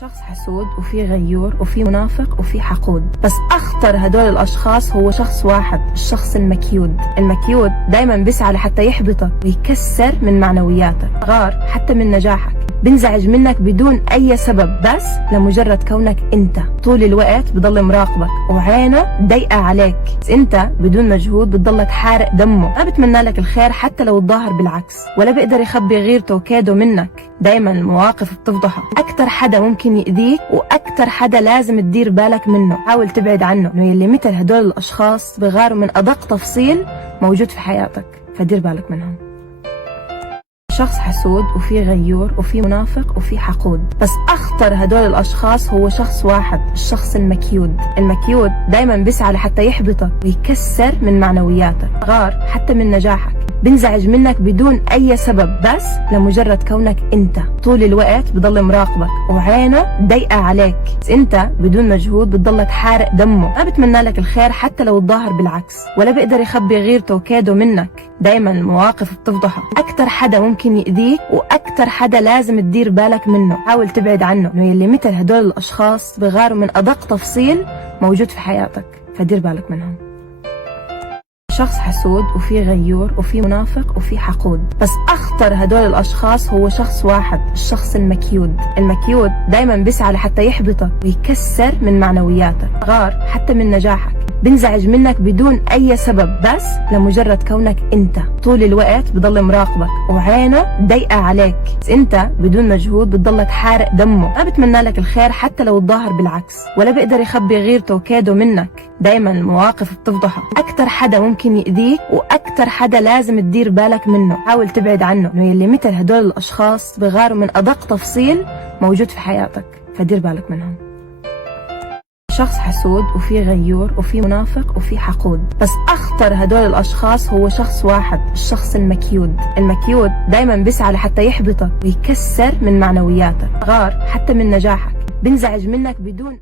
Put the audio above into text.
شخص حسود وفي غيور وفي منافق وفي حقود، بس أخطر هدول الأشخاص هو شخص واحد، الشخص المكيود. المكيود دايما بيسعى لحتى يحبطك ويكسر من معنوياتك، غار حتى من نجاحك، بنزعج منك بدون أي سبب بس لمجرد كونك أنت. طول الوقت بضل مراقبك وعينه ضيقة عليك، بس أنت بدون مجهود بتضلك حارق دمه. ما بتمنى لك الخير حتى لو الظاهر بالعكس، ولا بيقدر يخبي غيرته وكيده منك. دايما المواقف بتفضحه. أكتر حدا ممكن يأذيك وأكتر حدا لازم تدير بالك منه، حاول تبعد عنه، إنه يلي مثل هدول الأشخاص بغاروا من أدق تفصيل موجود في حياتك، فدير بالك منهم. شخص حسود وفي غيور وفي منافق وفي حقود، بس أخطر هدول الأشخاص هو شخص واحد، الشخص المكيود. المكيود دايما بيسعى لحتى يحبطك ويكسر من معنوياتك، غار حتى من نجاحك، بنزعج منك بدون أي سبب بس لمجرد كونك أنت. طول الوقت بضل مراقبك وعينه ضيقة عليك، بس أنت بدون مجهود بتضلك حارق دمه. ما بتمنى لك الخير حتى لو الظاهر بالعكس، ولا بيقدر يخبي غيرته وكيده منك. دايما المواقف بتفضحه. أكتر حدا ممكن يأذيك وأكتر حدا لازم تدير بالك منه، حاول تبعد عنه، إنه يلي مثل هدول الأشخاص بغاروا من أدق تفصيل موجود في حياتك، فدير بالك منهم. شخص حسود وفي غيور وفي منافق وفي حقود، بس أخطر هدول الأشخاص هو شخص واحد، الشخص المكيود. المكيود دايما بيسعى لحتى يحبطك ويكسر من معنوياتك، غار حتى من نجاحك، بنزعج منك بدون أي سبب بس لمجرد كونك أنت. طول الوقت بضل مراقبك وعينه ضيقة عليك، بس أنت بدون مجهود بتضلك حارق دمه. ما بتمنى لك الخير حتى لو الظاهر بالعكس، ولا بيقدر يخبي غيرته وكيده منك. دايما المواقف بتفضحه. أكتر حدا ممكن يأذيك وأكتر حدا لازم تدير بالك منه، حاول تبعد عنه، إنه يلي مثل هدول الأشخاص بغاروا من أدق تفصيل موجود في حياتك، فدير بالك منهم. شخص حسود وفي غيور وفي منافق وفي حقود، بس أخطر هدول الأشخاص هو شخص واحد، الشخص المكيود. المكيود دايما بيسعى لحتى يحبطك ويكسر من معنوياتك، غار حتى من نجاحك، بنزعج منك بدون